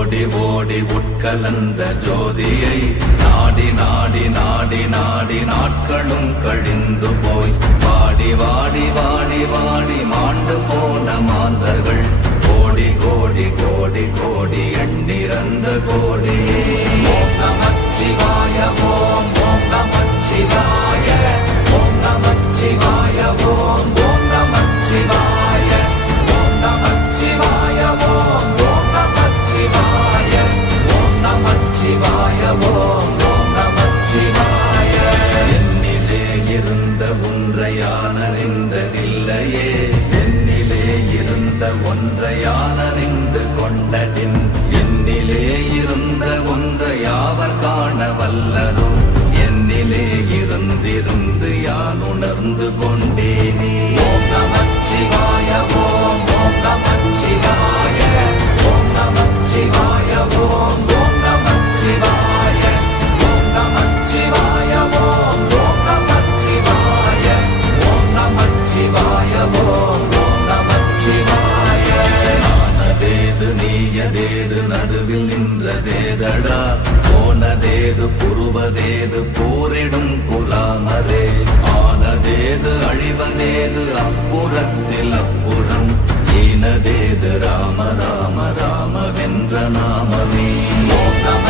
ஓடி ஓடி உட்கலந்த ஜோதியை நாடி நாடி நாடி நாடி நாட்களும் கழிந்து போய் வாடி வாடி வாடி வாடி மாண்டு போன மாந்தர்கள் கோடி கோடி கோடி கோடி எண்ணிறந்த கோடி. ஓம் நமச்சிவாய ஓம் ஓம் நமச்சிவாய ஓம் நமச்சிவாய ஓம் ஓம் நமச்சிவாய ஓம் நமச்சிவாய ஓம் ஓம் நமச்சிவாய ஓம் நமச்சிவாய ஓம் ஓம் நமச்சிவாய. என்னிலே இருந்த ஒன்றை யான் அறிந்ததில்லையே, என்னிலே இருந்த ஒன்றை யான் அறிந்து கொண்டடின், என்னிலே இருந்த ஒன்றை யாவர் காண வல்லரோ, என்னிலே இருந்திருந்து யான் உணர்ந்து கொண்டேனே. ஓம் நமச்சிவாய ஓம் ஓம் நமச்சிவாய ஓம் நமச்சிவாய ஓம் ஓம் நமச்சிவாய ஓம் நமச்சிவாய ஓம் ஓம் நமச்சிவாய ஓம் நமச்சிவாய ஓம் ஓம் நமச்சிவாய. ஆனதேது நீயதேது நடுவில் நின்றதேதடா, போனதேது புருவதேது போரிடும் குலாமரே, ஆனதேது அழிவதேது அப்புறத்தில் அப்புறம், ஈனதேது ராம ராம ராம வென்ற நாமமே. ஓம் நம